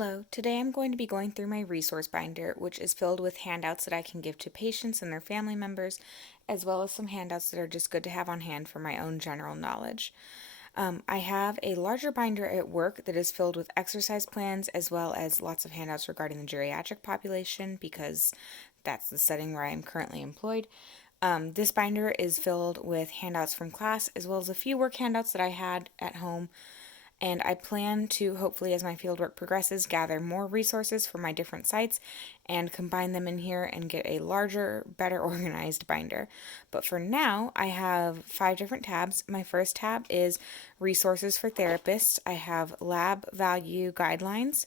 Hello, today I'm going to be going through my resource binder, which is filled with handouts that I can give to patients and their family members, as well as some handouts that are just good to have on hand for my own general knowledge. I have a larger binder at work that is filled with exercise plans as well as lots of handouts regarding the geriatric population because that's the setting where I am currently employed. This binder is filled with handouts from class as well as a few work handouts that I had at home, and I plan to, hopefully, as my fieldwork progresses, gather more resources for my different sites and combine them in here and get a larger, better organized binder. But for now, I have 5 different tabs. My first tab is Resources for Therapists. I have Lab Value Guidelines,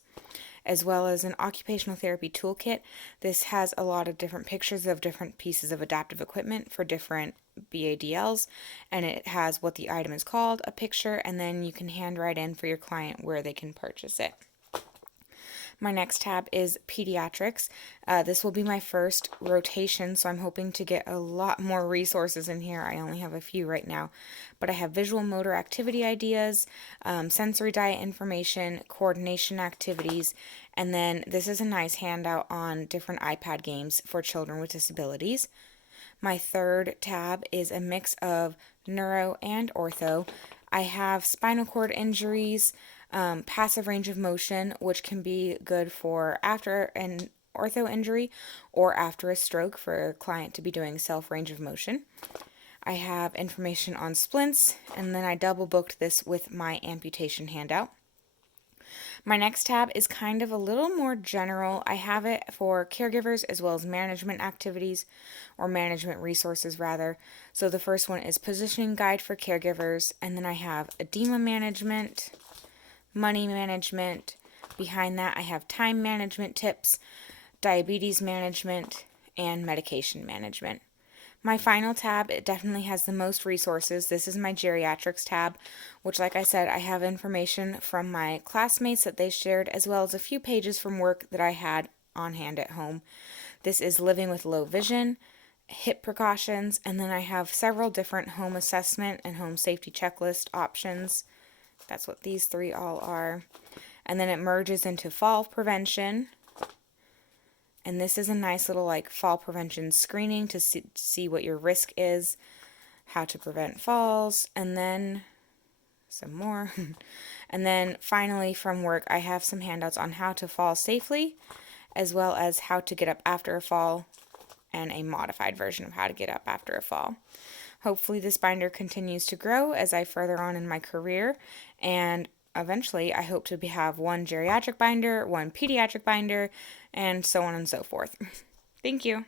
as well as an occupational therapy toolkit. This has a lot of different pictures of different pieces of adaptive equipment for different BADLs, and it has what the item is called, a picture, and then you can handwrite in for your client where they can purchase it. My next tab is Pediatrics. This will be my first rotation, so I'm hoping to get a lot more resources in here. I only have a few right now, but I have visual motor activity ideas, sensory diet information, coordination activities, and then this is a nice handout on different iPad games for children with disabilities. My third tab is a mix of neuro and ortho. I have spinal cord injuries, passive range of motion, which can be good for after an ortho injury or after a stroke for a client to be doing self range of motion. I have information on splints, and then I double booked this with my amputation handout. My next tab is kind of a little more general. I have it for caregivers as well as management activities, or management resources rather. So the first one is positioning guide for caregivers, and then I have edema management, money management. Behind that I have time management tips, diabetes management, and medication management. My final tab, it definitely has the most resources. This is my geriatrics tab, which, like I said, I have information from my classmates that they shared, as well as a few pages from work that I had on hand at home. This is living with low vision, hip precautions, and then I have several different home assessment and home safety checklist options. That's what these 3 all are. And then it merges into fall prevention. And this is a nice little fall prevention screening to see what your risk is, how to prevent falls, and then some more. And then finally from work, I have some handouts on how to fall safely, as well as how to get up after a fall, and a modified version of how to get up after a fall. Hopefully this binder continues to grow as I further on in my career, and eventually I hope to have 1 geriatric binder, 1 pediatric binder, and so on and so forth. Thank you.